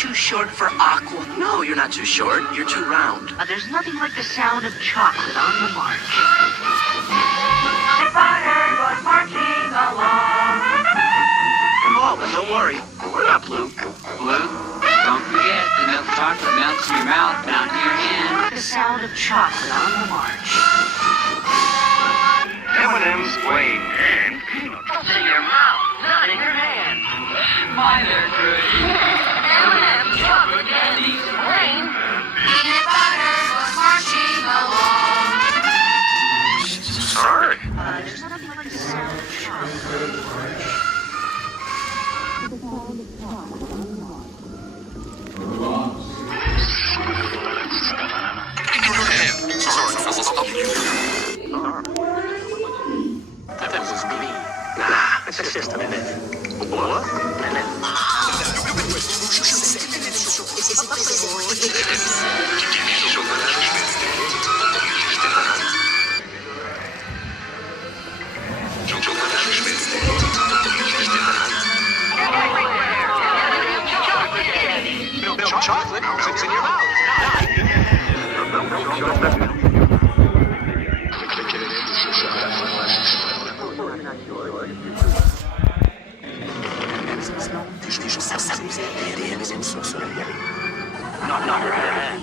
too short for aqua? No, you're not too short. You're too round. There's nothing like the sound of chocolate on the march. The fire goes marching along. Oh, but don't worry. We're not blue. Blue, don't forget the milk chocolate melts in your mouth, not in your hand. The sound of chocolate on the march. M&M's plain and peanuts. In your mouth, not in your hand. Mine are good. M&M chocolate candies, plain. Peanut butter goes marching along. Sorry. There's nothing like the sound of chocolate on the march. It's just a minute. What? A minute. Chocolate melts in your mouth. Not her head.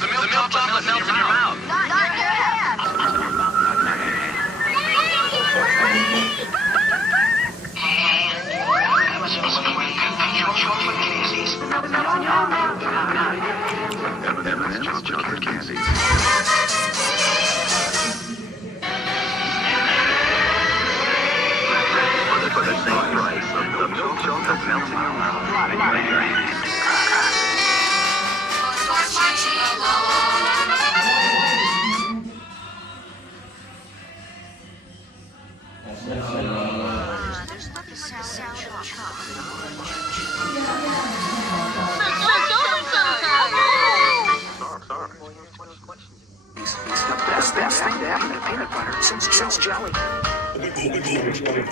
The milk chocolate melts in your mouth. Not your hand. M&M's chocolate candies. For the same price of the milk chocolate melts in your mouth. There's nothing like the sound of chocolate on the march. Best thing to happen to peanut butter since jelly. Milk chocolate.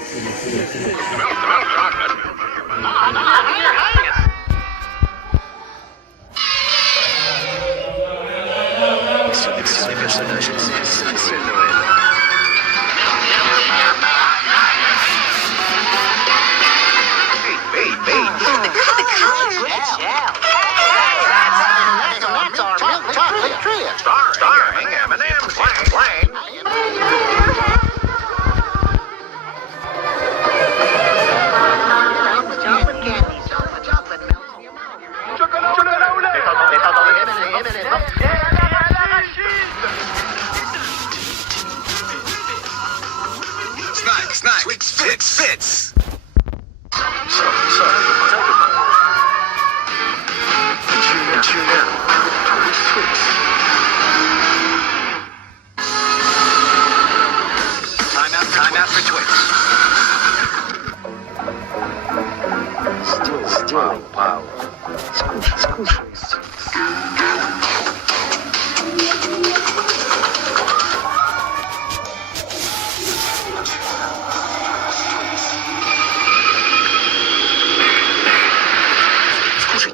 Starring M&M's plain. Chocolate candies. Chocolate melts in your mouth. Snack. Fits. Time out for Twix. Still. Wow.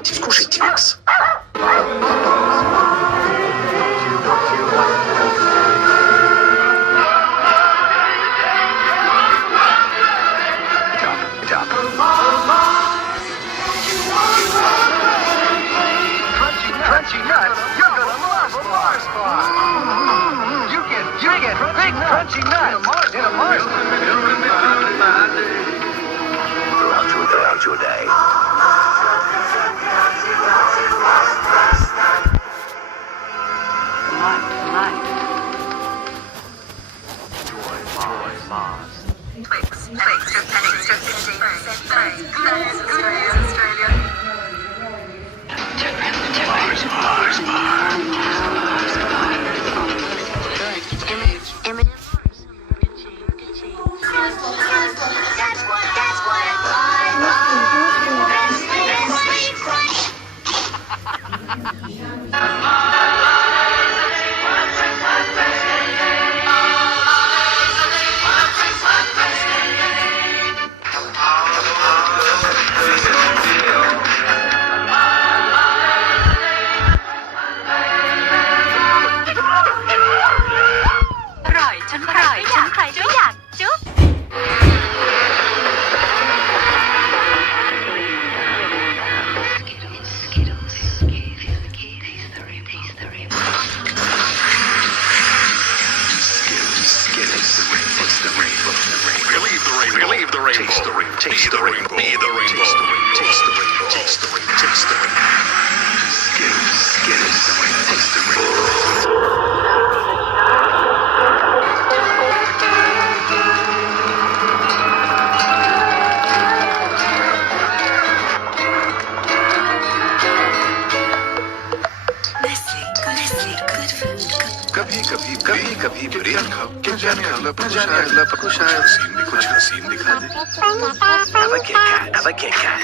Скушайте, Макс. Crunchy nuts, you're gonna love Mars Bar. You get big crunchy nuts in a Mars Bar. Throughout your day. Joy Mars. Twix, pennies, 15%. Australia. M&M Mars. Taste the rainbow. Taste the rainbow. Be the rainbow. Taste the rainbow. Taste the rainbow. Taste the rainbow. Get it. Taste the rainbow. कभी बिरयानी खाओ क्या जाने अगला कुछ शायद scene भी कुछ हसीन दिखा दे Have a Kit Kat. Have a Kit Kat.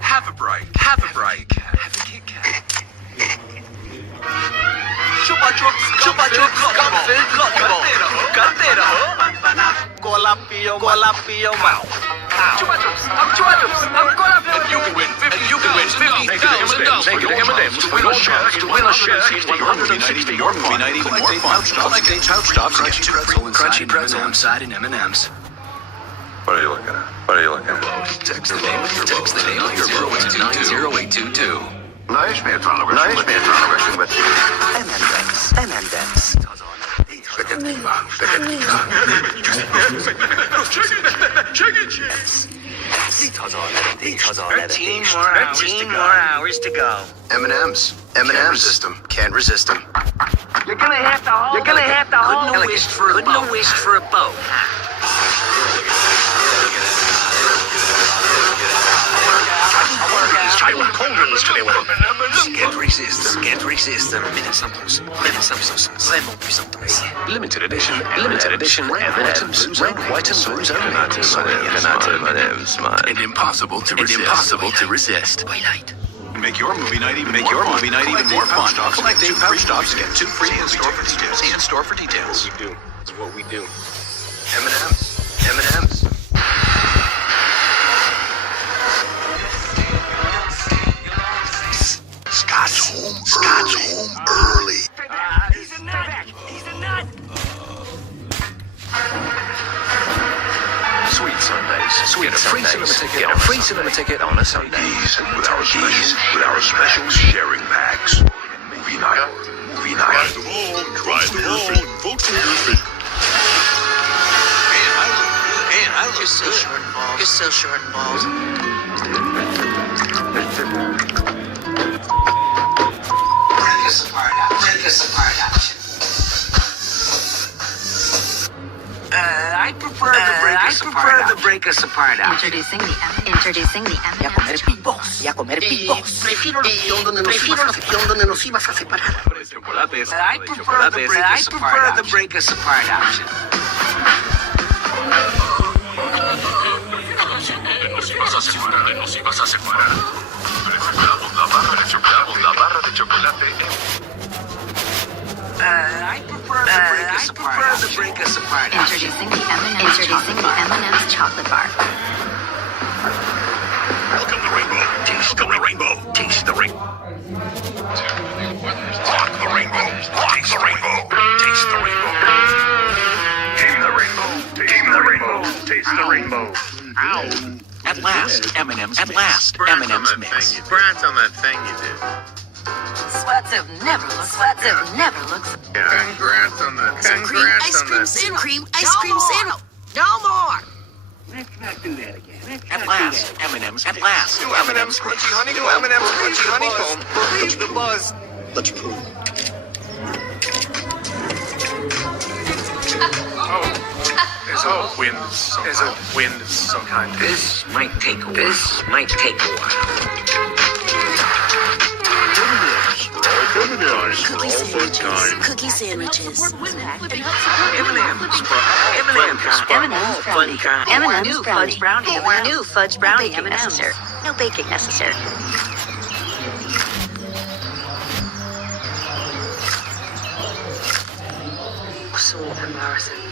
Have a break. Have a break. Have a Kit Kat. Chupa chups, Scumford, करते रहो. Cola pio mau. Chupa chups, cola pio. You can win $50,000 to win a chance to win a share in your movie night even more fun. Collect a pouch stops and get crunchy pretzel inside and M&M's. What are you looking at? What are you looking at? Text the name of your boat to 90822. Nice man, working with M&M's. Chicken chips. 13 more hours to go. M&M's resist them. Can't resist them. You're gonna have to hold. Couldn't have wished for a boat. Tyler Coldens today with Can't resist them. Limited edition M&M's. Red, white and blues only. And impossible to resist. Make your movie night even more fun. Collect 8 pouch stops, get 2 free in store for details. See in store for details. It's what we do. M&M's. Scott's home early. He's a nut. Sweet Sundays. Get a free cinema ticket on a Sunday. With our special sharing packs. Movie night. Try them all and vote for your favorite. You're so short and balls. Break us apart option. I prefer the break us apart option. Introducing the M&M's Prefiero la opción donde nos ibas a separar. I prefer the break us apart option. Nos ibas a separar. La barra de chocolate. I prefer the break us apart option. Introducing the M&M's chocolate bar. Welcome to Rainbow. Taste the rainbow. Taste the rainbow. Walk the rainbow. Taste the rainbow. Taste the rainbow. Team the rainbow. Team the rainbow. Taste the rainbow. Ow. At last, M&M's mix. Brats on that thing you did. Sweats have never looked. Congrats on that. Ice cream sandwich. No more. Let's not do that again. At last, M&M's. At last, New M&M's crunchy honeycomb. Reach the buzz. Let's prove. There's a wind of some kind. This might take a while. Cookie sandwiches. M&M's fudge brownie. New fudge brownie M&M's. No baking necessary. So embarrassing.